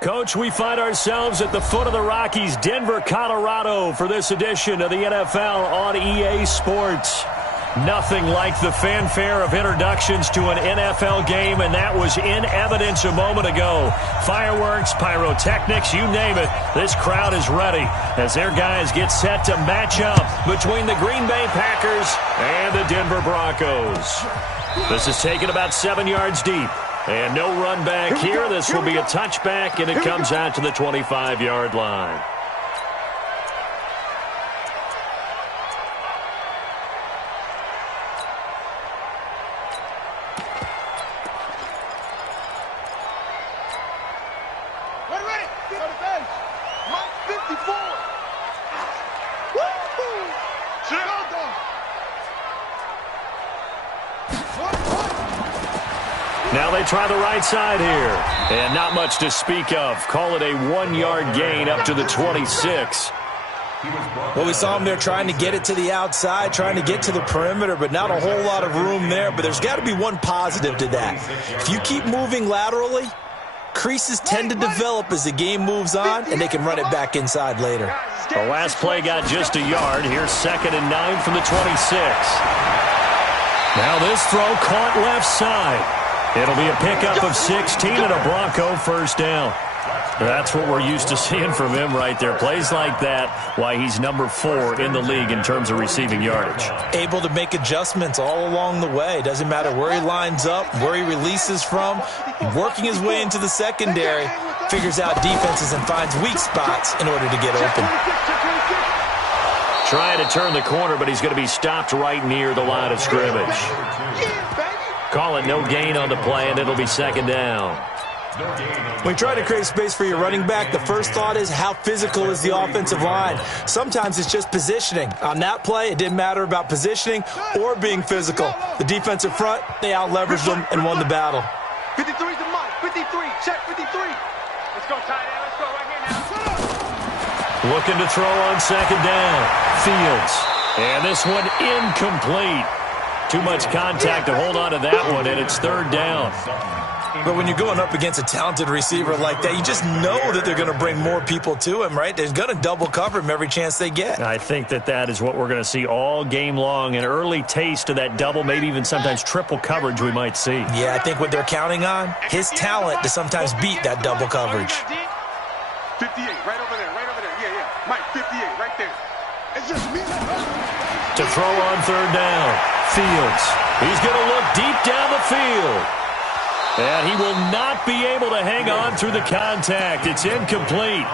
Coach, we find ourselves at the foot of the Rockies, Denver, Colorado, for this edition of the NFL on EA Sports. Nothing like the fanfare of introductions to an NFL game, and that was in evidence a moment ago. Fireworks, pyrotechnics, you name it. This crowd is ready as their guys get set to match up between the Green Bay Packers and the Denver Broncos. This is taken about 7 yards deep. And no run back here. This will be a touchback, and it comes out to the 25-yard line. Ready. Go to bench. Mike 54. Woo! Now they try the right side here. And not much to speak of. Call it a 1-yard gain up to the 26. Well, we saw him there trying to get it to the outside, trying to get to the perimeter, but not a whole lot of room there. But there's got to be one positive to that. If you keep moving laterally, creases tend to develop as the game moves on, and they can run it back inside later. The last play got just a yard. Here's 2nd and 9 from the 26. Now this throw caught left side. It'll be a pickup of 16 and a Bronco first down. That's what we're used to seeing from him right there. Plays like that, why he's number 4 in the league in terms of receiving yardage. Able to make adjustments all along the way. Doesn't matter where he lines up, where he releases from. Working his way into the secondary, figures out defenses and finds weak spots in order to get open. Trying to turn the corner, but he's going to be stopped right near the line of scrimmage. Call it no gain on the play, and it'll be 2nd down. When you try to create space for your running back, the first thought is how physical is the offensive line. Sometimes it's just positioning. On that play, it didn't matter about positioning or being physical. The defensive front, they out-leveraged them and won the battle. 53's the mark. 53. Check 53. Let's go, tight end. Let's go right here now. Looking to throw on 2nd down. Fields. And this one incomplete. Too much contact to hold on to that one, and it's 3rd down. But when you're going up against a talented receiver like that, you just know that they're going to bring more people to him, right? They're going to double cover him every chance they get. I think that is what we're going to see all game long, an early taste of that double, maybe even sometimes triple coverage we might see. Yeah, I think what they're counting on, his talent to sometimes beat that double coverage. 58, right over there, yeah. Mike, 58, right there. It's just me. To throw on 3rd down, Fields. He's going to look deep down the field. And he will not be able to hang on through the contact. It's incomplete.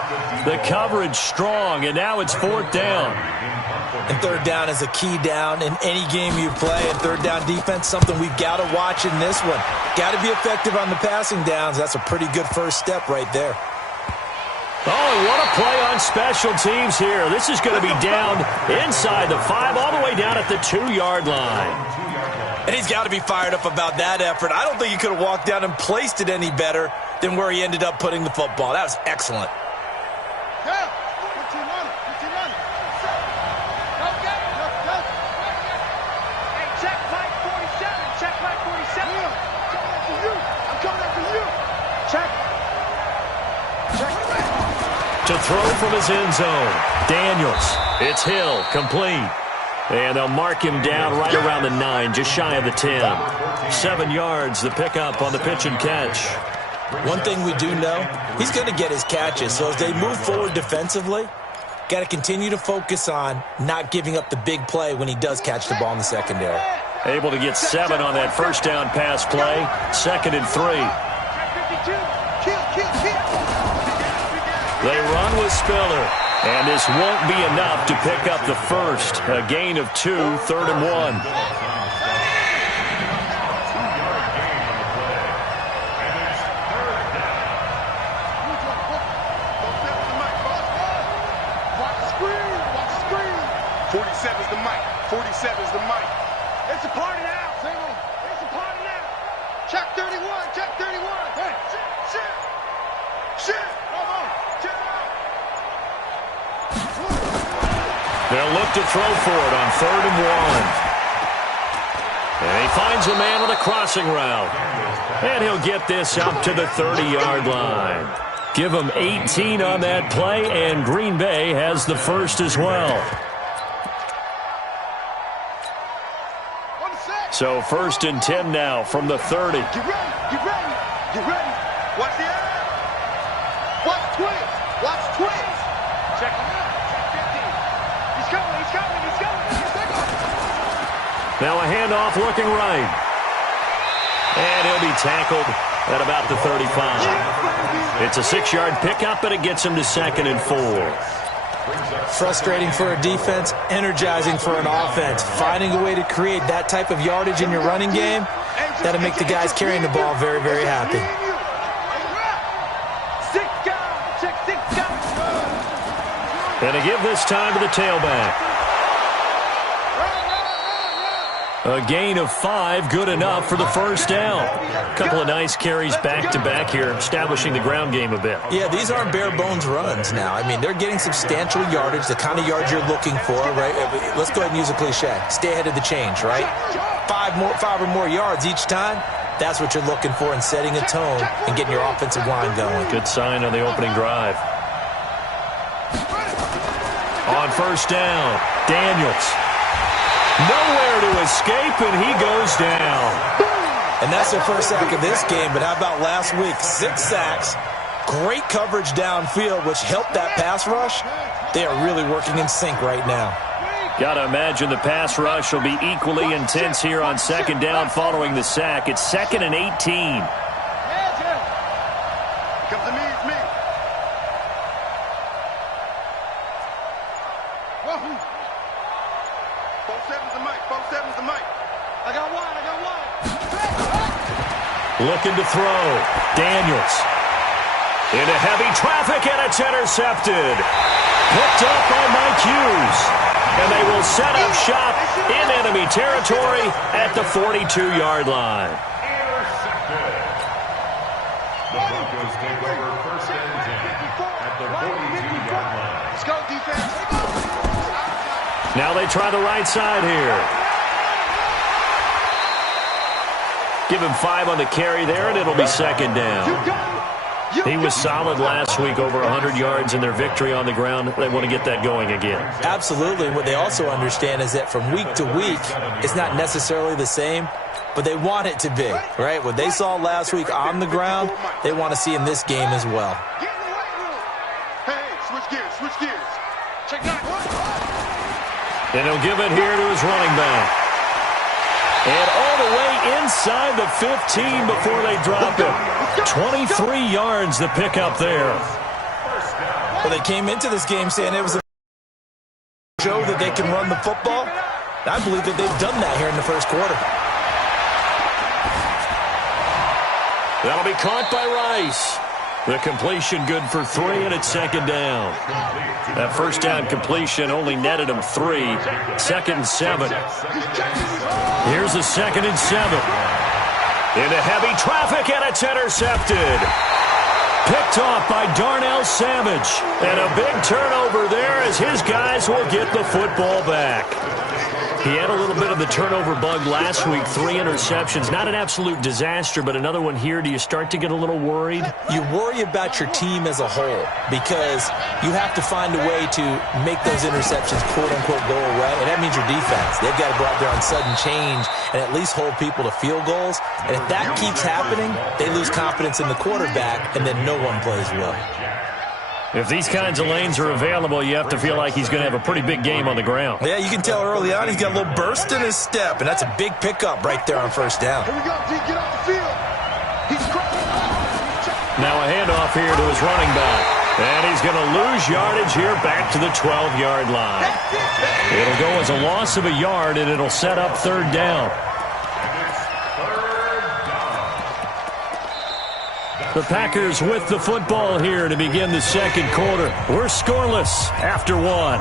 The coverage strong, and now it's 4th down. And 3rd down is a key down in any game you play. And 3rd down defense, something we've got to watch in this one. Got to be effective on the passing downs. That's a pretty good first step right there. Oh, and what a play on special teams here. This is going to be down inside the 5, all the way down at the 2-yard line. And he's got to be fired up about that effort. I don't think he could have walked down and placed it any better than where he ended up putting the football. That was excellent. Yeah. 15 on it. Okay. Hey, check Mike 47. Check Mike 47. I'm coming after you. Check. To throw from his end zone, Daniels. It's Hill, complete. And they'll mark him down right around the 9, just shy of the 10. 7 yards, the pickup on the pitch and catch. One thing we do know, he's going to get his catches. So as they move forward defensively, got to continue to focus on not giving up the big play when he does catch the ball in the secondary. Able to get 7 on that first down pass play. 2nd and 3. They run with Spiller. And this won't be enough to pick up the first. A gain of 2, 3rd and 1. Watch the screen. 47's the mic. 47's the mic. It's a party now. It's a party now. Check 31. Hey, shit. Come on. Check it out. They'll look to throw for it on 3rd and 1. And he finds a man on a crossing route. And he'll get this up to the 30-yard line. Give them 18 on that play, and Green Bay has the first as well. So 1st and 10 now from the 30. Get ready, get ready, get ready. Watch the air. Watch twins, watch twins. Check him out, check 15. He's coming, he's coming, he's coming. Now a handoff looking right. And he'll be tackled at about the 35. It's a 6-yard pickup, and it gets him to 2nd and 4. Frustrating for a defense, energizing for an offense. Finding a way to create that type of yardage in your running game, that'll make the guys carrying the ball very, very happy. And to give this time to the tailback. A gain of 5, good enough for the first down. A couple of nice carries back-to-back here, establishing the ground game a bit. Yeah, these aren't bare-bones runs now. I mean, they're getting substantial yardage, the kind of yards you're looking for, right? Let's go ahead and use a cliche. Stay ahead of the change, right? 5 or more yards each time. That's what you're looking for in setting a tone and getting your offensive line going. Good sign on the opening drive. On first down, Daniels. Nowhere to escape, and he goes down. And that's their first sack of this game, but how about last week? 6 sacks, great coverage downfield, which helped that pass rush. They are really working in sync right now. Got to imagine the pass rush will be equally intense here on 2nd down following the sack. It's 2nd and 18. Comes to me, it's me. Whoa. 4-7's the mic, 4-7's the mic. I got one. Looking to throw. Daniels. Into heavy traffic, and it's intercepted. Picked up by Mike Hughes. And they will set up shop in enemy territory at the 42-yard line. The Broncos take over 1st and 10 at the 42-yard line. Let's go, defense. Now they try the right side here. Give him 5 on the carry there, and it'll be 2nd down. He was solid last week, over 100 yards in their victory on the ground. They want to get that going again. Absolutely. What they also understand is that from week to week, it's not necessarily the same, but they want it to be, right? What they saw last week on the ground, they want to see in this game as well. Get in the weight room. Hey, switch gears. Check that. And he'll give it here to his running back. And all the way inside the 15 before they drop it. 23 yards the pickup there. Well, they came into this game saying it was a show that they can run the football. I believe that they've done that here in the first quarter. That'll be caught by Rice. The completion good for 3, and it's 2nd down. That first down completion only netted him 3. 2nd and 7. Here's the 2nd and 7. Into heavy traffic, and it's intercepted. Picked off by Darnell Savage. And a big turnover there as his guys will get the football back. He had a little bit of the turnover bug last week, 3 interceptions. Not an absolute disaster, but another one here. Do you start to get a little worried? You worry about your team as a whole because you have to find a way to make those interceptions, quote-unquote, go away, and that means your defense. They've got to go out there on sudden change and at least hold people to field goals. And if that keeps happening, they lose confidence in the quarterback, and then no one plays well. If these kinds of lanes are available, you have to feel like he's going to have a pretty big game on the ground. Yeah, you can tell early on he's got a little burst in his step, and that's a big pickup right there on first down. Here we go, D. Get off the field. He's now a handoff here to his running back. And he's going to lose yardage here back to the 12-yard line. It'll go as a loss of a yard, and it'll set up 3rd down. The Packers with the football here to begin the 2nd quarter. We're scoreless after 1.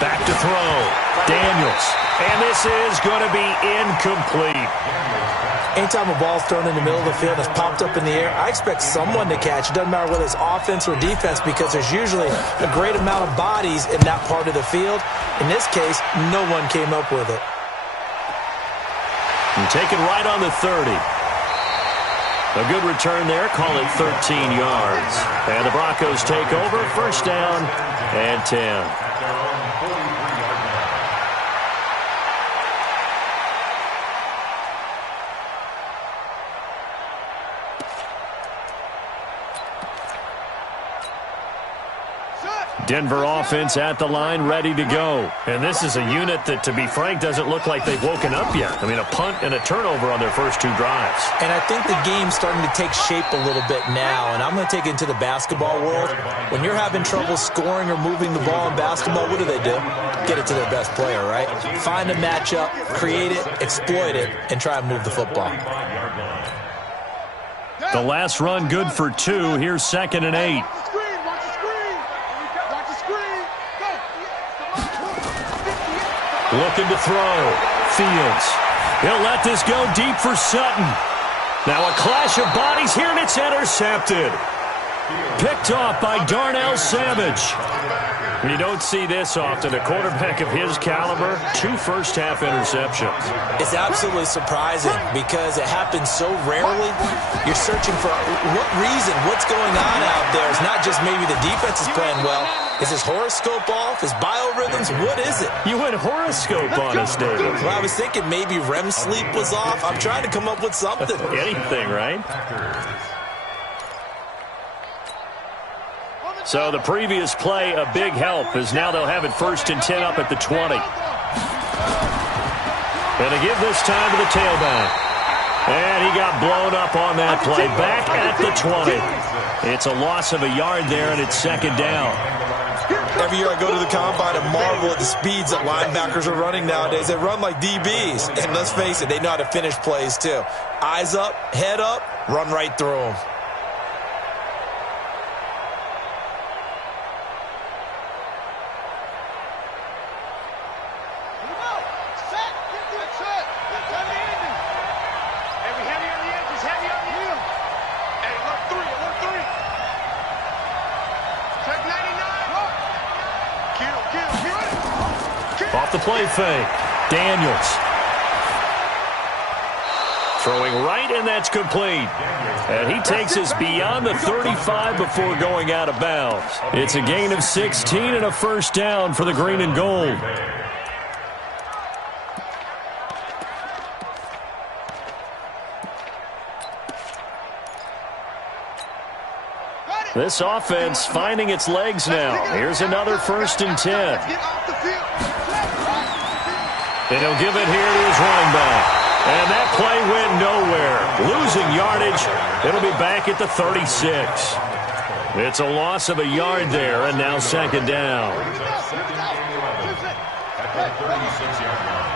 Back to throw. Daniels And this is going to be incomplete. Anytime a ball's thrown in the middle of the field and it's popped up in the air, I expect someone to catch. It doesn't matter whether it's offense or defense because there's usually a great amount of bodies in that part of the field. In this case, no one came up with it. And taken right on the 30. A good return there. Call it 13 yards. And the Broncos take over. First down and 10. Denver offense at the line, ready to go. And this is a unit that, to be frank, doesn't look like they've woken up yet. I mean, a punt and a turnover on their first two drives. And I think the game's starting to take shape a little bit now. And I'm going to take it into the basketball world. When you're having trouble scoring or moving the ball in basketball, what do? Get it to their best player, right? Find a matchup, create it, exploit it, and try and move the football. The last run good for 2. Here's 2nd and 8. Looking to throw. Fields. He'll let this go deep for Sutton. Now a clash of bodies here, and it's intercepted. Picked off by Darnell Savage. You don't see this often. A quarterback of his caliber, 2 first-half interceptions. It's absolutely surprising because it happens so rarely. You're searching for what reason, what's going on out there. It's not just maybe the defense is playing well. Is his horoscope off? His biorhythms? What is it? You went horoscope on us, David. Well, I was thinking maybe REM sleep was off. I'm trying to come up with something. Anything, right? So the previous play, a big help, as now they'll have it 1st and 10 up at the 20. And they give this time to the tailback. And he got blown up on that play. Back at the 20. It's a loss of a yard there, and it's 2nd down. Every year I go to the combine and marvel at the speeds that linebackers are running nowadays. They run like DBs. And let's face it, they know how to finish plays too. Eyes up, head up, run right through them. Off the play fake. Daniels. Throwing right, and that's complete. And he takes us beyond the 35 before going out of bounds. It's a gain of 16 and a first down for the green and gold. This offense finding its legs now. Here's another 1st and 10. And he'll give it here to his running back. And that play went nowhere. Losing yardage. It'll be back at the 36. It's a loss of a yard there, and now 2nd down. At the 36-yard line.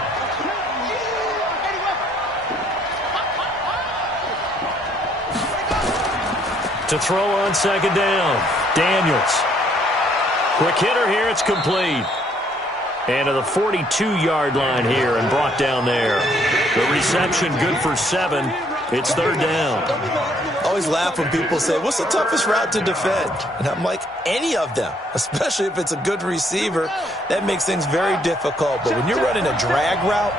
To throw on 2nd down. Daniels. Quick hitter here. It's complete. And to the 42-yard line here and brought down there. The reception good for 7. It's 3rd down. I always laugh when people say, what's the toughest route to defend? And I'm like, any of them, especially if it's a good receiver. That makes things very difficult. But when you're running a drag route,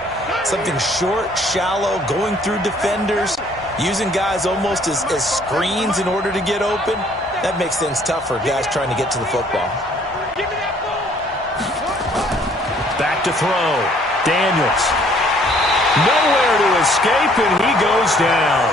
something short, shallow, going through defenders, using guys almost as screens in order to get open, that makes things tough for guys trying to get to the football. Back to throw. Daniels. Nowhere to escape, and he goes down.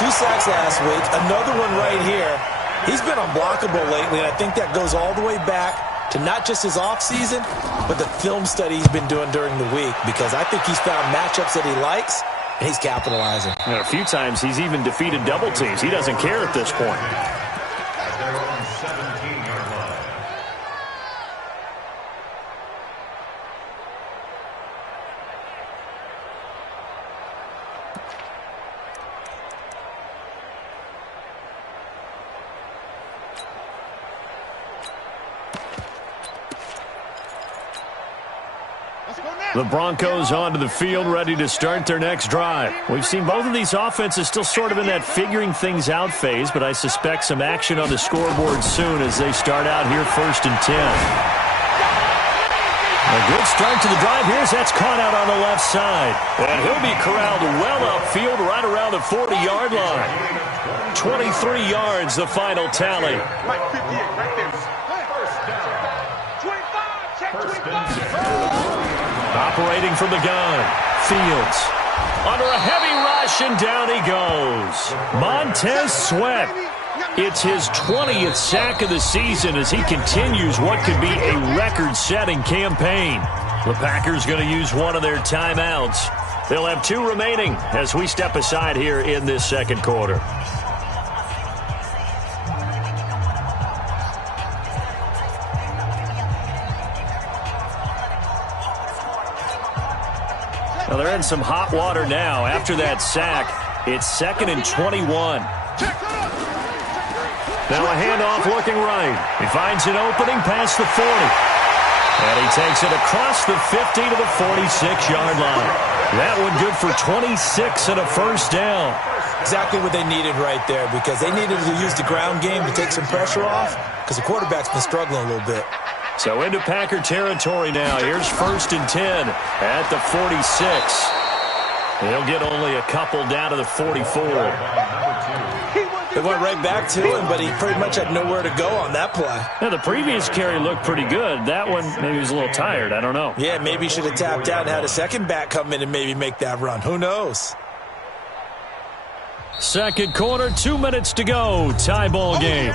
2 sacks last week. Another one right here. He's been unblockable lately, and I think that goes all the way back to not just his offseason, but the film study he's been doing during the week, because I think he's found matchups that he likes, and he's capitalizing. And a few times he's even defeated double teams. He doesn't care at this point. At their own 17-yard line. Let's go now. The Broncos onto the field, ready to start their next drive. We've seen both of these offenses still sort of in that figuring things out phase, but I suspect some action on the scoreboard soon as they start out here 1st and 10. A good start to the drive. That's caught out on the left side. And he'll be corralled well upfield right around the 40-yard line. 23 yards, the final tally. Mike 58, right there. 25, check 25. Operating from the gun, Fields. Under a heavy rush, and down he goes. Montez Sweat. It's his 20th sack of the season as he continues what could be a record-setting campaign. The Packers going to use one of their timeouts. They'll have 2 remaining as we step aside here in this second quarter. Well, they're in some hot water now. After that sack, it's 2nd and 21. Now a handoff looking right. He finds an opening past the 40. And he takes it across the 50 to the 46-yard line. That one good for 26 and a first down. Exactly what they needed right there, because they needed to use the ground game to take some pressure off, because the quarterback's been struggling a little bit. So into Packer territory now. Here's 1st and 10 at the 46. He'll get only a couple down to the 44. They went right back to him, but he pretty much had nowhere to go on that play. Now, the previous carry looked pretty good. That one, maybe he was a little tired. I don't know. Yeah, maybe he should have tapped out and had a second back come in and maybe make that run. Who knows? Second quarter, 2 minutes to go. Tie ball game.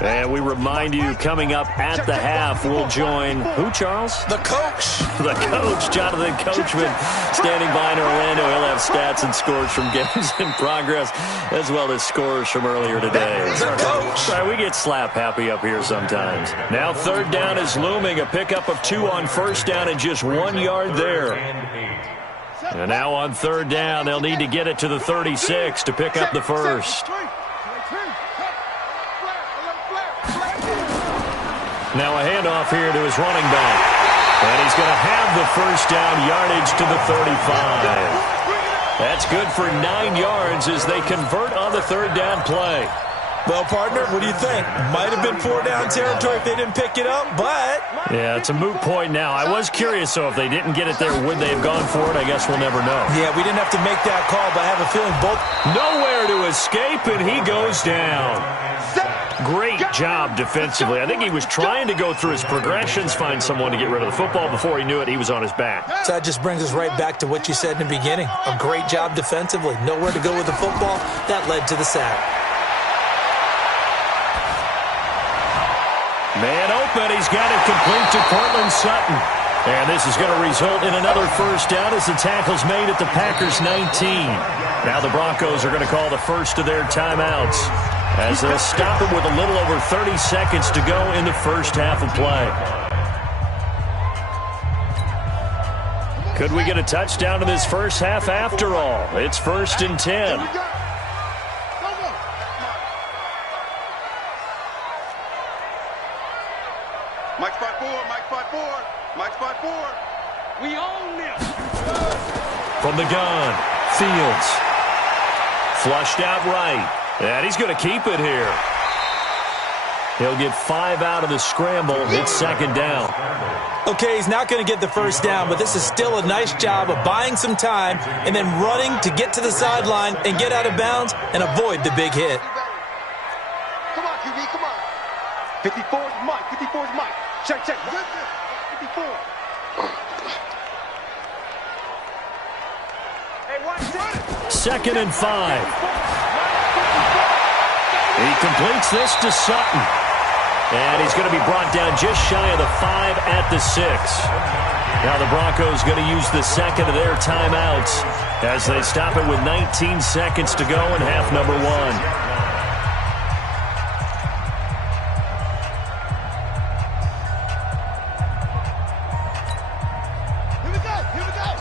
And we remind you, coming up at the half, we'll join who, Charles? The coach. The coach, Jonathan Coachman, standing by in Orlando. He'll have stats and scores from games in progress, as well as scores from earlier today. The coach. Sorry, we get slap happy up here sometimes. Now 3rd down is looming. A pickup of 2 on 1st down and just 1 yard there. And now on 3rd down, they'll need to get it to the 36 to pick up the first. Now a handoff here to his running back. And he's going to have the first down, yardage to the 35. That's good for 9 yards as they convert on the 3rd down play. Well, partner, what do you think? Might have been 4 down territory if they didn't pick it up, but... Yeah, it's a moot point now. I was curious, so if they didn't get it there, would they have gone for it? I guess we'll never know. Yeah, we didn't have to make that call, but I have a feeling both... Nowhere to escape, and he goes down. Great job defensively. I think he was trying to go through his progressions, find someone to get rid of the football. Before he knew it, he was on his back. So that just brings us right back to what you said in the beginning. A great job defensively. Nowhere to go with the football. That led to the sack. Man open. He's got it complete to Cortland Sutton. And this is going to result in another first down as the tackle's made at the Packers' 19. Now the Broncos are going to call the first of their timeouts, as they'll stop it with a little over 30 seconds to go in the first half of play. Could we get a touchdown in this first half after all? It's 1st and 10. Mike 5-4, Mike 5-4, Mike 5-4. We own this. From the gun, Fields. Flushed out right. And he's going to keep it here. He'll get 5 out of the scramble. It's 2nd down. Okay, he's not going to get the first down, but this is still a nice job of buying some time and then running to get to the sideline and get out of bounds and avoid the big hit. Come on, QB, come on. 54 is Mike, 54 is Mike. Check. 54. Hey, watch this. 2nd and 5. He completes this to Sutton. And he's going to be brought down just shy of the 5 at the 6. Now the Broncos going to use the second of their timeouts as they stop it with 19 seconds to go in half number 1. Here we go.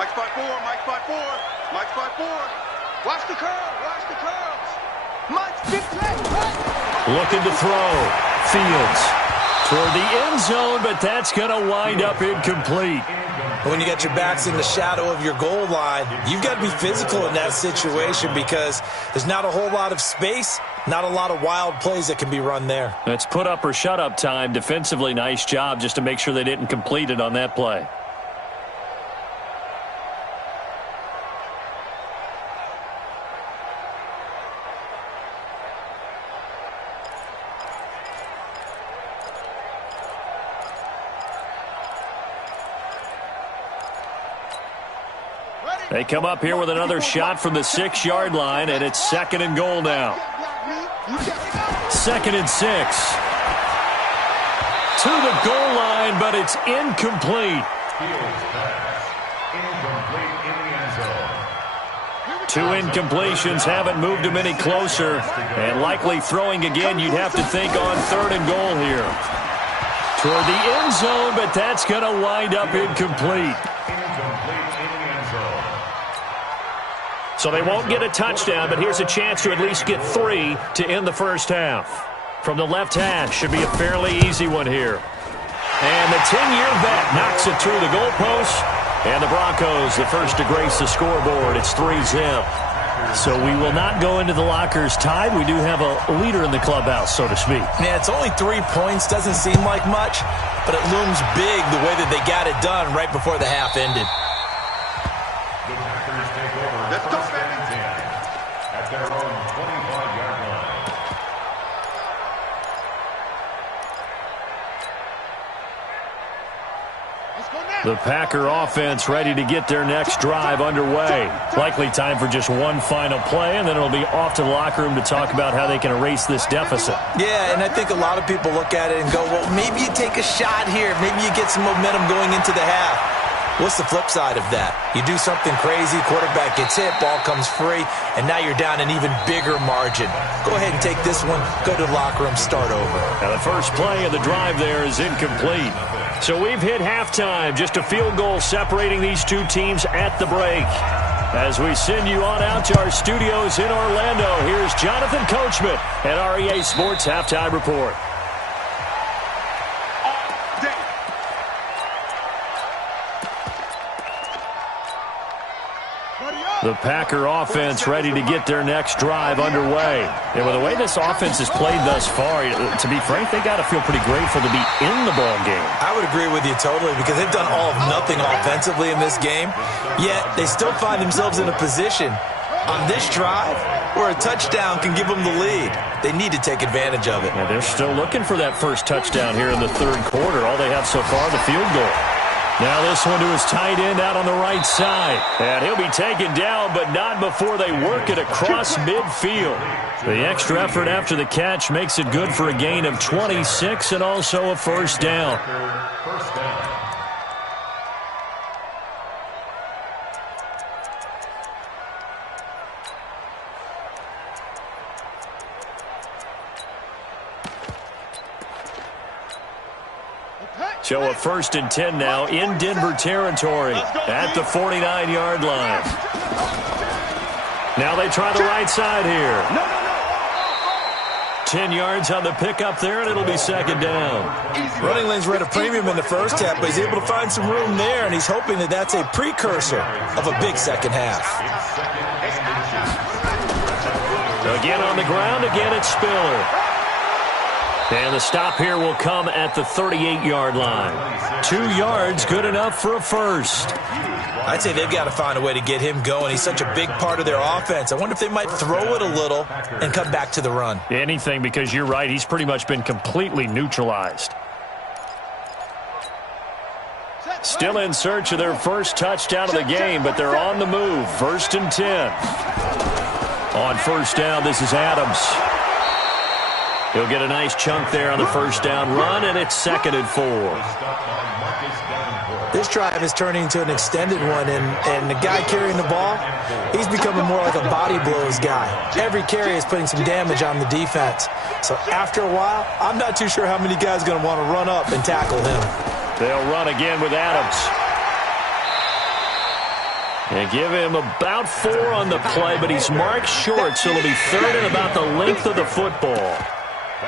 Mike's by 4, Mike's by 4, Mike's by 4. Watch the curl, watch the curls. Mike's big play. Looking to throw. Fields toward the end zone, but that's going to wind up incomplete. When you got your backs in the shadow of your goal line, you've got to be physical in that situation because there's not a whole lot of space, not a lot of wild plays that can be run there. That's put up or shut up time. Defensively, nice job just to make sure they didn't complete it on that play. They come up here with another shot from the 6-yard line, and it's 2nd and goal now. 2nd and 6. To the goal line, but it's incomplete. Two incompletions haven't moved him any closer, and likely throwing again, you'd have to think on 3rd and goal here. Toward the end zone, but that's going to wind up incomplete. So they won't get a touchdown, but here's a chance to at least get 3 to end the first half. From the left hash, should be a fairly easy one here. And the 10-year vet knocks it through the goalpost. And the Broncos, the first to grace the scoreboard. It's 3-zip. So we will not go into the lockers tied. We do have a leader in the clubhouse, so to speak. Yeah, it's only 3 points. Doesn't seem like much, but it looms big the way that they got it done right before the half ended. Let's go, baby. At their own 25-yard line. The Packer offense ready to get their next drive underway. Likely time for just one final play, and then it'll be off to the locker room to talk about how they can erase this deficit. Yeah, and I think a lot of people look at it and go, well, maybe you take a shot here. Maybe you get some momentum going into the half. What's the flip side of that? You do something crazy, quarterback gets hit, ball comes free, and now you're down an even bigger margin. Go ahead and take this one, go to the locker room, start over. Now the first play of the drive there is incomplete. So we've hit halftime, just a field goal separating these two teams at the break. As we send you on out to our studios in Orlando, here's Jonathan Coachman at REA Sports Halftime Report. The Packer offense ready to get their next drive underway. And with the way this offense has played thus far, to be frank, they got to feel pretty grateful to be in the ball game. I would agree with you totally because they've done all of nothing offensively in this game, yet they still find themselves in a position on this drive where a touchdown can give them the lead. They need to take advantage of it. And they're still looking for that first touchdown here in the third quarter. All they have so far, the field goal. Now this one to his tight end out on the right side. And he'll be taken down, but not before they work it across midfield. The extra effort after the catch makes it good for a gain of 26 and also a first down. So a 1st and 10 now in Denver territory at the 49-yard line. Now they try the right side here. 10 yards on the pickup there, and it'll be 2nd down. Running lanes were at a premium in the first half, but he's able to find some room there, and he's hoping that that's a precursor of a big second half. Again on the ground, again it's Spiller. And the stop here will come at the 38-yard line. 2 yards, good enough for a first. I'd say they've got to find a way to get him going. He's such a big part of their offense. I wonder if they might throw it a little and come back to the run. Anything, because you're right, he's pretty much been completely neutralized. Still in search of their first touchdown of the game, but they're on the move. 1st and 10. On first down, this is Adams. He'll get a nice chunk there on the first down run, and it's 2nd and 4. This drive is turning into an extended one, and the guy carrying the ball, he's becoming more like a body blows guy. Every carry is putting some damage on the defense. So after a while, I'm not too sure how many guys are going to want to run up and tackle him. They'll run again with Adams. And give him about 4 on the play, but he's marked short, so it'll be 3rd and about the length of the football.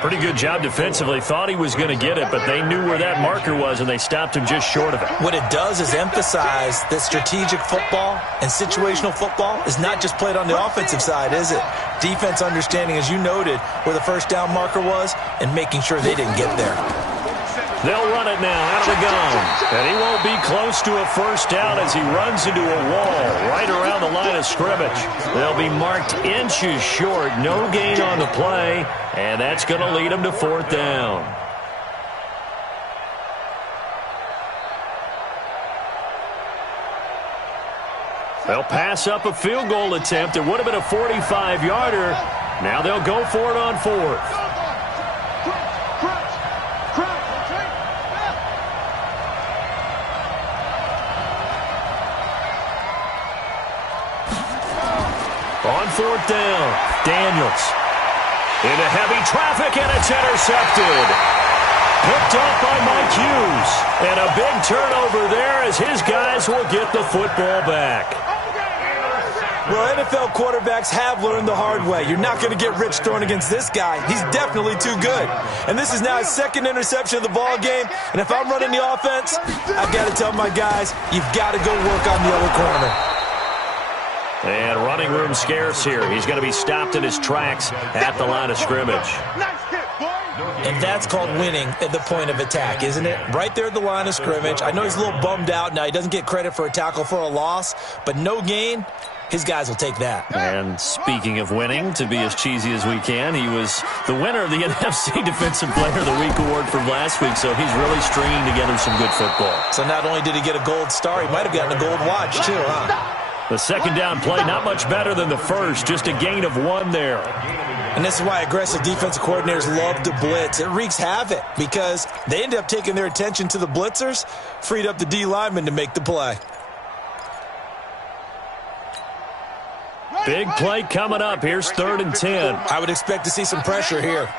Pretty good job defensively. Thought he was going to get it, but they knew where that marker was, and they stopped him just short of it. What it does is emphasize that strategic football and situational football is not just played on the offensive side, is it? Defense understanding, as you noted, where the first down marker was and making sure they didn't get there. They'll run it now out of the gun. And he won't be close to a first down as he runs into a wall right around the line of scrimmage. They'll be marked inches short. No gain on the play. And that's going to lead him to 4th down. They'll pass up a field goal attempt. It would have been a 45-yarder. Now they'll go for it on 4th. On 4th down, Daniels into heavy traffic, and it's intercepted. Picked off by Mike Hughes. And a big turnover there as his guys will get the football back. Well, NFL quarterbacks have learned the hard way. You're not going to get rich throwing against this guy. He's definitely too good. And this is now his 2nd interception of the ball game. And if I'm running the offense, I've got to tell my guys, you've got to go work on the other corner. And running room scarce here. He's going to be stopped in his tracks at the line of scrimmage. And that's called winning at the point of attack, isn't it? Right there at the line of scrimmage. I know he's a little bummed out now. He doesn't get credit for a tackle for a loss, but no gain, his guys will take that. And speaking of winning, to be as cheesy as we can, he was the winner of the NFC Defensive Player of the Week award from last week, so he's really stringing together some good football. So not only did he get a gold star, he might have gotten a gold watch too, huh? The 2nd down play, not much better than the first, just a gain of 1 there. And this is why aggressive defensive coordinators love to blitz. It wreaks havoc because they end up taking their attention to the blitzers, freed up the D lineman to make the play. Big play coming up. Here's 3rd and 10. I would expect to see some pressure here.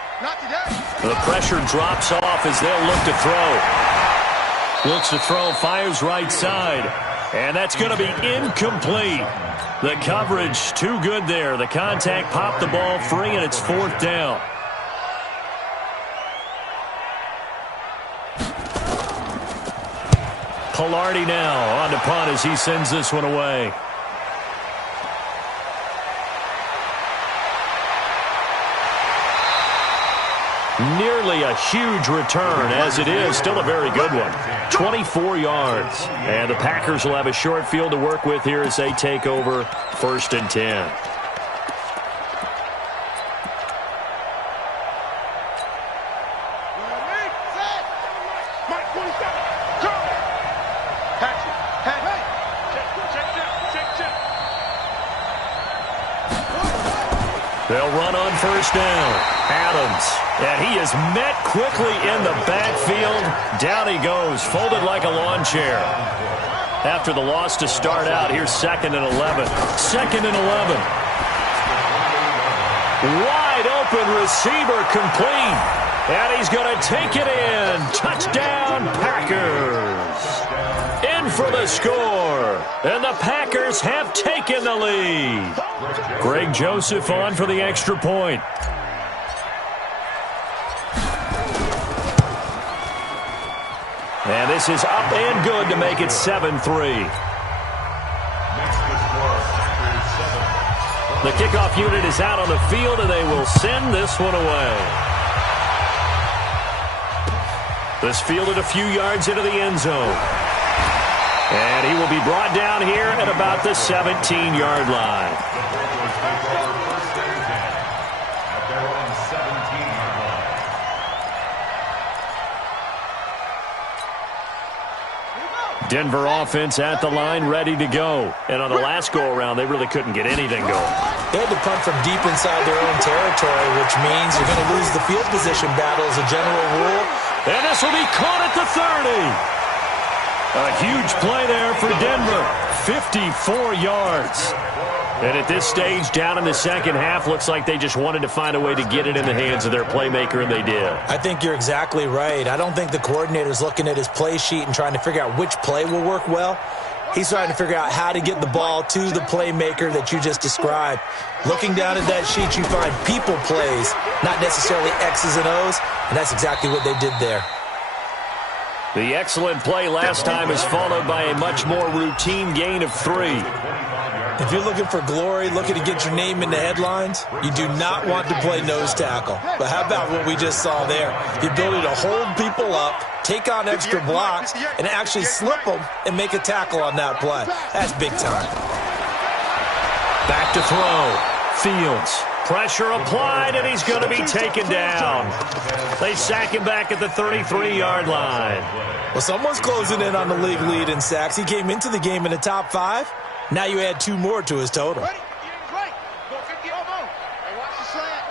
The pressure drops off as they'll look to throw. Looks to throw, fires right side. And that's going to be incomplete. The coverage too good there. The contact popped the ball free, and it's 4th down. Pilardi now on to punt as he sends this one away. Nearly a huge return, as it is. Still a very good one. 24 yards. And the Packers will have a short field to work with here as they take over 1st and 10. They'll run on 1st down. Adams. And he is met quickly in the backfield. Down he goes, folded like a lawn chair. After the loss to start out, here's 2nd and 11. 2nd and 11. Wide open receiver complete. And he's going to take it in. Touchdown, Packers. In for the score. And the Packers have taken the lead. Greg Joseph on for the extra point. And this is up and good to make it 7-3. The kickoff unit is out on the field, and they will send this one away. This fielded a few yards into the end zone. And he will be brought down here at about the 17-yard line. Denver offense at the line, ready to go. And on the last go-around, they really couldn't get anything going. They had to punt from deep inside their own territory, which means you're going to lose the field position battle as a general rule. And this will be caught at the 30. A huge play there for Denver. 54 yards. And at this stage, down in the second half, looks like they just wanted to find a way to get it in the hands of their playmaker, and they did. I think you're exactly right. I don't think the coordinator's looking at his play sheet and trying to figure out which play will work well. He's trying to figure out how to get the ball to the playmaker that you just described. Looking down at that sheet, you find people plays, not necessarily X's and O's, and that's exactly what they did there. The excellent play last time is followed by a much more routine gain of 3. If you're looking for glory, looking to get your name in the headlines, you do not want to play nose tackle. But how about what we just saw there? The ability to hold people up, take on extra blocks, and actually slip them and make a tackle on that play. That's big time. Back to throw. Fields. Pressure applied, and he's going to be taken down. They sack him back at the 33-yard line. Well, someone's closing in on the league lead in sacks. He came into the game in the top 5. Now you add 2 more to his total. Ready? Right. Go 50 or more. Hey, watch the slant.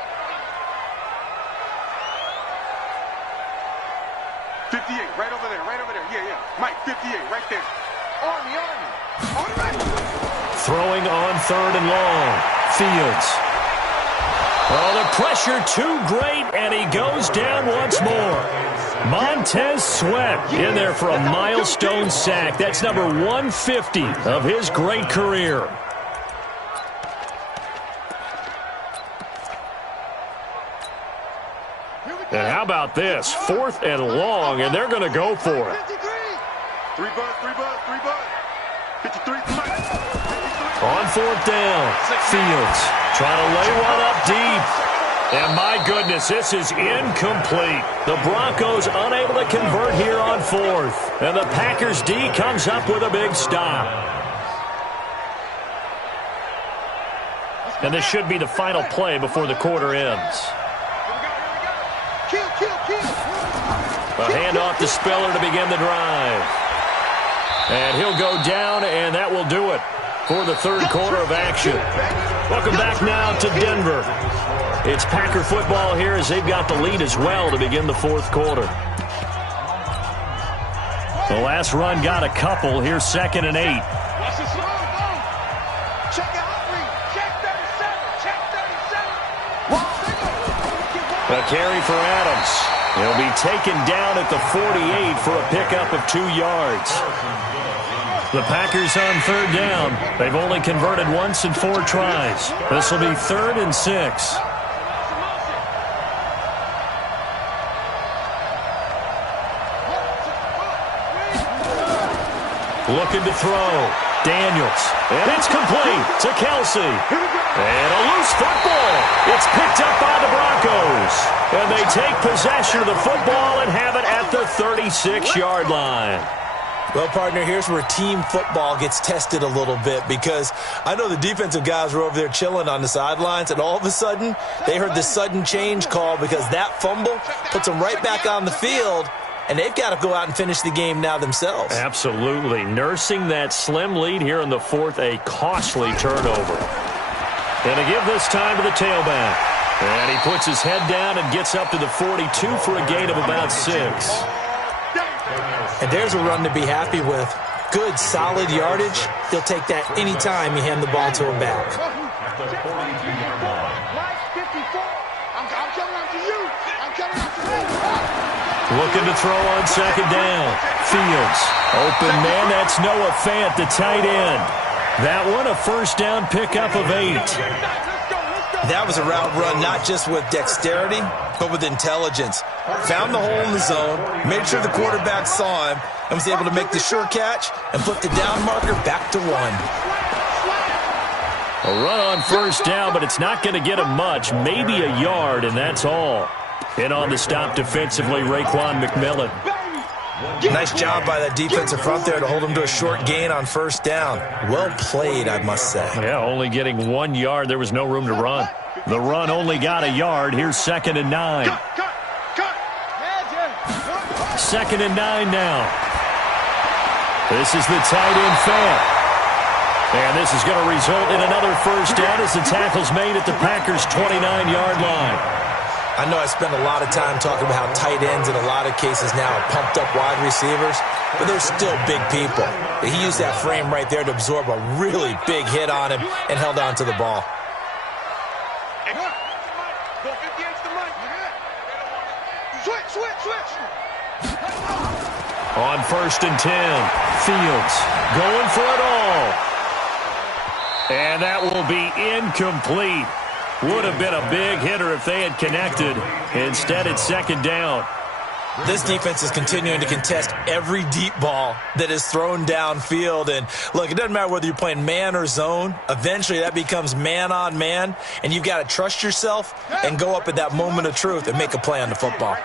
58, right over there, right over there. Yeah, yeah. Mike, 58, right there. Army. On the right. Throwing on 3rd and long. Fields. Oh, the pressure too great, and he goes down once more. Montez Sweat in there for a milestone sack. That's number 150 of his great career. And how about this? 4th and long, and they're going to go for it. 3 bud. 53. On 4th down, Fields trying to lay one up deep. And my goodness, this is incomplete. The Broncos unable to convert here on 4th. And the Packers D comes up with a big stop. And this should be the final play before the quarter ends. A handoff to Spiller to begin the drive. And he'll go down, and that will do it for the 3rd quarter of action. Welcome back now to Denver. It's Packer football here as they've got the lead as well to begin the 4th quarter. The last run got a couple. Here's 2nd and 8. Check out 3. Check 37. A carry for Adams. He'll be taken down at the 48 for a pickup of 2 yards. The Packers on 3rd down. They've only converted once in 4 tries. This will be 3rd and 6. Looking to throw. Daniels. And it's complete to Kelsey. And a loose football. It's picked up by the Broncos. And they take possession of the football and have it at the 36-yard line. Well, partner, here's where team football gets tested a little bit, because I know the defensive guys were over there chilling on the sidelines, and all of a sudden they heard the sudden change call because that fumble puts them right back on the field, and they've got to go out and finish the game now themselves. Absolutely. Nursing that slim lead here in the 4th, a costly turnover. And to give this time to the tailback. And he puts his head down and gets up to the 42 for a gain of about 6. And there's a run to be happy with. Good, solid yardage. He'll take that any time you hand the ball to him back. Looking to throw on 2nd down. Fields. Open man, that's Noah Fant, the tight end. That one a 1st down pickup of 8. That was a route run not just with dexterity, but with intelligence. Found the hole in the zone, made sure the quarterback saw him, and was able to make the sure catch and flip the down marker back to 1. A run on 1st down, but it's not going to get him much. Maybe a yard, and that's all. And on the stop defensively, Raekwon McMillan. Nice job by that defensive front there to hold him to a short gain on 1st down. Well played, I must say. Yeah, only getting 1 yard. There was no room to run. The run only got a yard. Here's 2nd and 9. 2nd and 9 now. This is the tight end Fant. And this is going to result in another 1st down as the tackle's made at the Packers' 29-yard line. I know I spend a lot of time talking about how tight ends in a lot of cases now are pumped up wide receivers, but they're still big people. He used that frame right there to absorb a really big hit on him and held on to the ball. On 1st and 10, Fields going for it all. And that will be incomplete. Would have been a big hitter if they had connected. Instead, it's 2nd down. This defense is continuing to contest every deep ball that is thrown downfield. And, look, it doesn't matter whether you're playing man or zone. Eventually, that becomes man-on-man, and you've got to trust yourself and go up at that moment of truth and make a play on the football.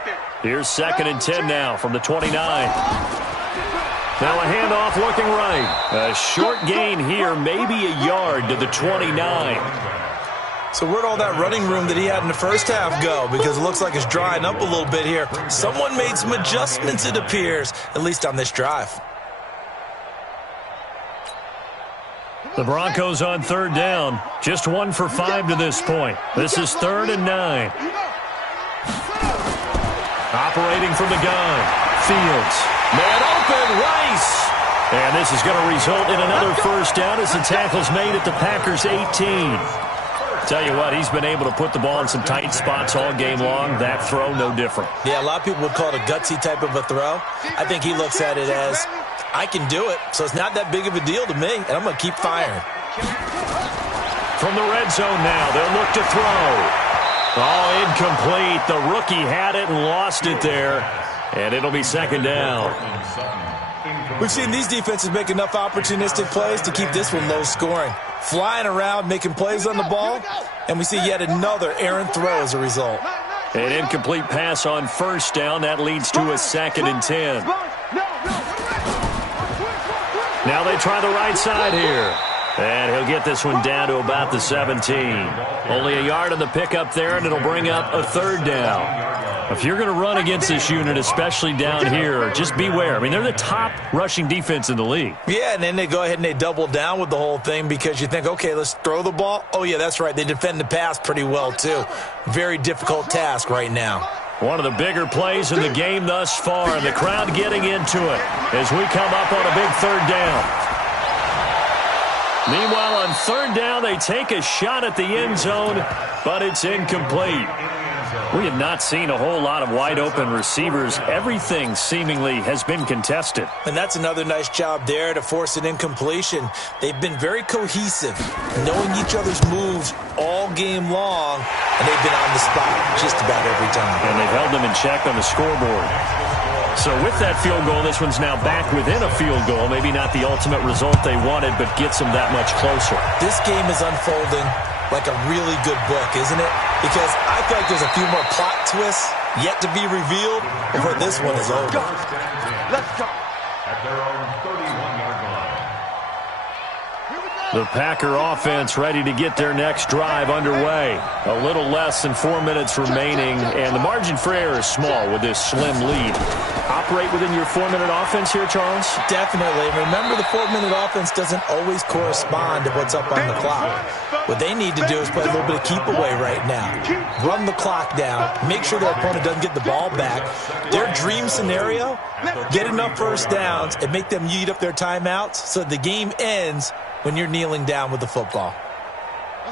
Here's 2nd and 10 now from the 29. Now a handoff looking right. A short gain here, maybe a yard to the 29. So where'd all that running room that he had in the first half go? Because it looks like it's drying up a little bit here. Someone made some adjustments, it appears, at least on this drive. The Broncos on 3rd down. Just 1 for 5 to this point. This is 3rd and 9. Operating from the gun. Fields. Man open. Rice. And this is going to result in another first down as the tackle's made at the Packers' 18. Tell you what, he's been able to put the ball in some tight spots all game long. That throw, no different. Yeah, a lot of people would call it a gutsy type of a throw. I think he looks at it as, I can do it, so it's not that big of a deal to me, and I'm going to keep firing. From the red zone now, they'll look to throw. Oh, incomplete. The rookie had it and lost it there, and it'll be 2nd down. We've seen these defenses make enough opportunistic plays to keep this one low scoring. Flying around, making plays on the ball, and we see yet another errant throw as a result. An incomplete pass on 1st down. That leads to a 2nd and 10. Now they try the right side here. And he'll get this one down to about the 17. Only a yard on the pickup there, and it'll bring up a 3rd down. If you're going to run against this unit, especially down here, just beware. I mean, they're the top rushing defense in the league. Yeah, and then they go ahead and they double down with the whole thing because you think, okay, let's throw the ball. Oh, yeah, that's right. They defend the pass pretty well, too. Very difficult task right now. One of the bigger plays in the game thus far, and the crowd getting into it as we come up on a big 3rd down. Meanwhile, on 3rd down, they take a shot at the end zone, but it's incomplete. We have not seen a whole lot of wide-open receivers. Everything seemingly has been contested. And that's another nice job there to force an incompletion. They've been very cohesive, knowing each other's moves all game long, and they've been on the spot just about every time. And they've held them in check on the scoreboard. So with that field goal, this one's now back within a field goal. Maybe not the ultimate result they wanted, but gets them that much closer. This game is unfolding like a really good book, isn't it? Because I feel like there's a few more plot twists yet to be revealed before this one is over. Let's go. At their own 31-yard line. The Packer offense ready to get their next drive underway. A little less than 4 minutes remaining, and the margin for error is small with this slim lead. Operate within your 4-minute offense here, Charles? Definitely. Remember, the 4-minute offense doesn't always correspond to what's up on the clock. What they need to do is play a little bit of keep away right now. Run the clock down. Make sure their opponent doesn't get the ball back. Their dream scenario, get enough first downs and make them eat up their timeouts so the game ends when you're kneeling down with the football.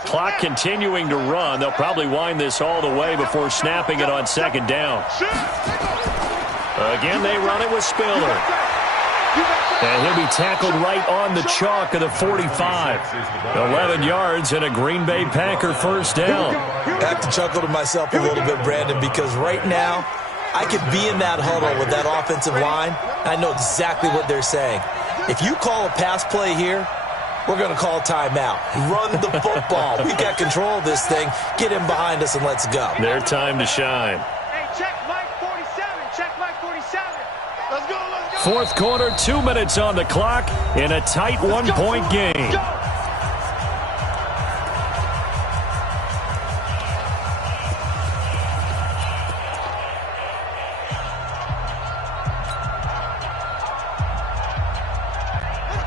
Clock continuing to run. They'll probably wind this all the way before snapping it on 2nd down. Again, they run it with Spiller. And he'll be tackled right on the chalk of the 45. 11 yards and a Green Bay Packer first down. I have to chuckle to myself a little bit, Brandon, because right now I could be in that huddle with that offensive line, and I know exactly what they're saying. If you call a pass play here, we're going to call timeout. Run the football. We got control of this thing. Get him behind us and let's go. Their time to shine. Hey, check Mike 47. Check Mike 47. Let's go, let's go. Fourth quarter, 2 minutes on the clock in a tight one-point game.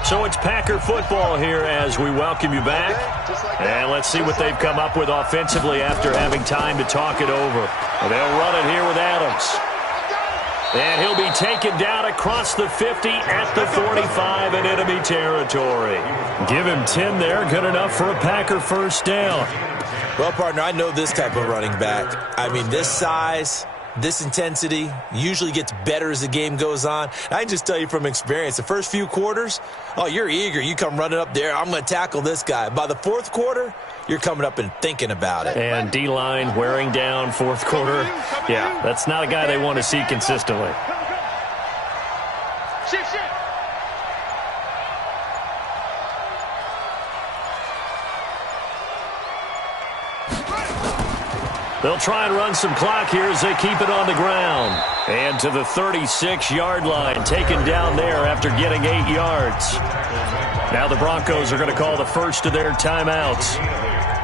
So it's Packer football here as we welcome you back. And let's see what they've come up with offensively after having time to talk it over. They'll run it here with Adams. And he'll be taken down across the 50 at the 45 in enemy territory. Give him 10 there, good enough for a Packer first down. Well, partner, I know this type of running back. I mean, this size, this intensity usually gets better as the game goes on. I can just tell you from experience, the first few quarters, oh, you're eager. You come running up there, I'm going to tackle this guy. By the fourth quarter, you're coming up and thinking about it. And D-line wearing down fourth quarter. Yeah, that's not a guy they want to see consistently. They'll try and run some clock here as they keep it on the ground. And to the 36-yard line, taken down there after getting 8 yards. Now the Broncos are going to call the first of their timeouts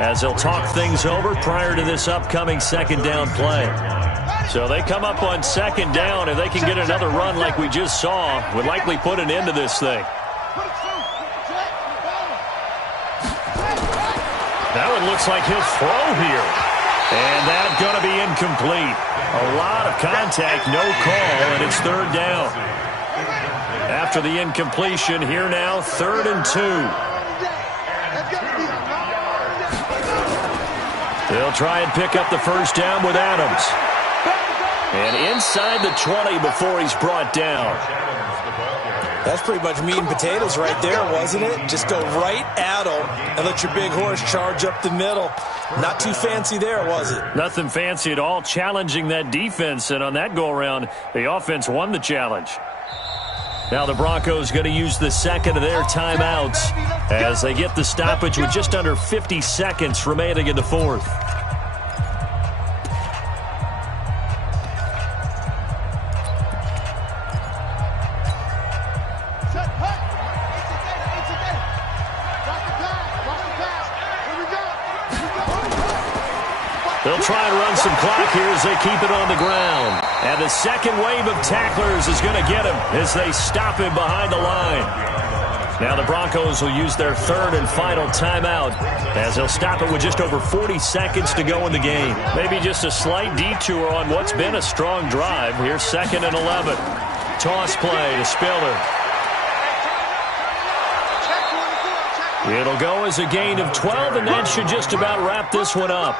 as they'll talk things over prior to this upcoming second down play. So they come up on second down, and they can get another run like we just saw. Would likely put an end to this thing. That one looks like he'll throw here. And that's going to be incomplete. A lot of contact, no call, and it's third down. After the incompletion, here now, 3rd and 2. They'll try and pick up the first down with Adams. And inside the 20 before he's brought down. That's pretty much meat and potatoes right there, wasn't it? Just go right at him and let your big horse charge up the middle. Not too fancy there, was it? Nothing fancy at all, challenging that defense. And on that go-around, the offense won the challenge. Now the Broncos going to use the second of their timeouts as they get the stoppage with just under 50 seconds remaining in the fourth. They'll try and run some clock here as they keep it on the ground. And the second wave of tacklers is going to get him as they stop him behind the line. Now the Broncos will use their third and final timeout as they'll stop it with just over 40 seconds to go in the game. Maybe just a slight detour on what's been a strong drive. Here's 2nd and 11. Toss play to Spiller. It'll go as a gain of 12, and that should just about wrap this one up.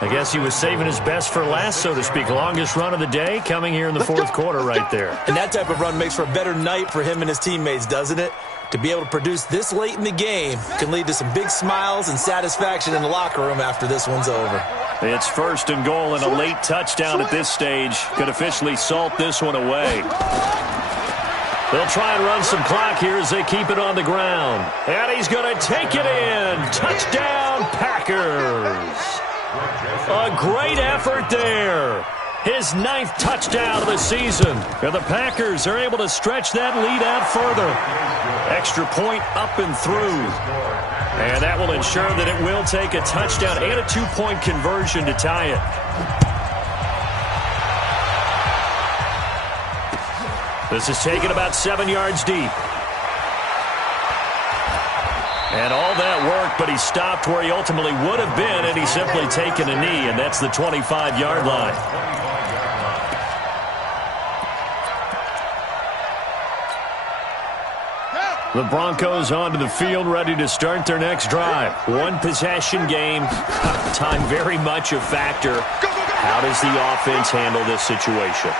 I guess he was saving his best for last, so to speak. Longest run of the day coming here in the fourth quarter right there. And that type of run makes for a better night for him and his teammates, doesn't it? To be able to produce this late in the game can lead to some big smiles and satisfaction in the locker room after this one's over. It's 1st and goal and a late touchdown at this stage. Could officially salt this one away. They'll try and run some clock here as they keep it on the ground. And he's going to take it in. Touchdown, Packers. A great effort there. His 9th touchdown of the season. And the Packers are able to stretch that lead out further. Extra point up and through. And that will ensure that it will take a touchdown and a 2-point conversion to tie it. This is taken about 7 yards deep. And all that work, but he stopped where he ultimately would have been, and he's simply taken a knee, and that's the 25-yard line. The Broncos onto the field, ready to start their next drive. One-possession game. Time very much a factor. How does the offense handle this situation?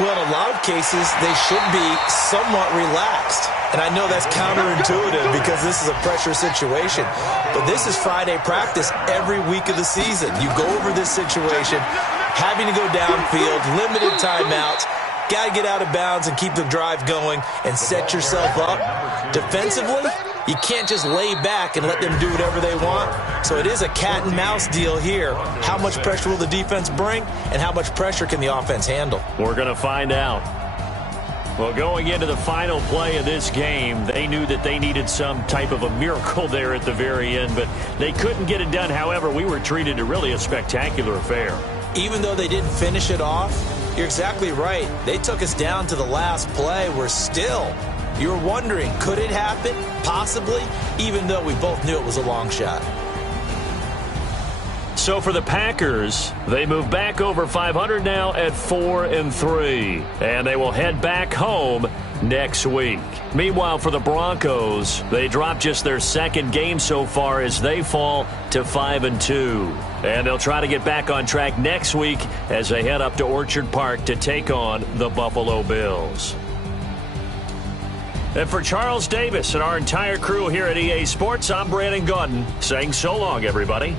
Well, in a lot of cases, they should be somewhat relaxed. And I know that's counterintuitive because this is a pressure situation. But this is Friday practice every week of the season. You go over this situation, having to go downfield, limited timeouts, got to get out of bounds and keep the drive going and set yourself up. Defensively, you can't just lay back and let them do whatever they want. So it is a cat and mouse deal here. How much pressure will the defense bring, and how much pressure can the offense handle? We're going to find out. Well, going into the final play of this game, they knew that they needed some type of a miracle there at the very end, but they couldn't get it done. However, we were treated to really a spectacular affair. Even though they didn't finish it off, you're exactly right. They took us down to the last play. We're still, you're wondering, could it happen? Possibly, even though we both knew it was a long shot. So for the Packers, they move back over 500 now at 4-3. And they will head back home next week. Meanwhile, for the Broncos, they dropped just their second game so far as they fall to 5-2. And they'll try to get back on track next week as they head up to Orchard Park to take on the Buffalo Bills. And for Charles Davis and our entire crew here at EA Sports, I'm Brandon Gaudin saying so long, everybody.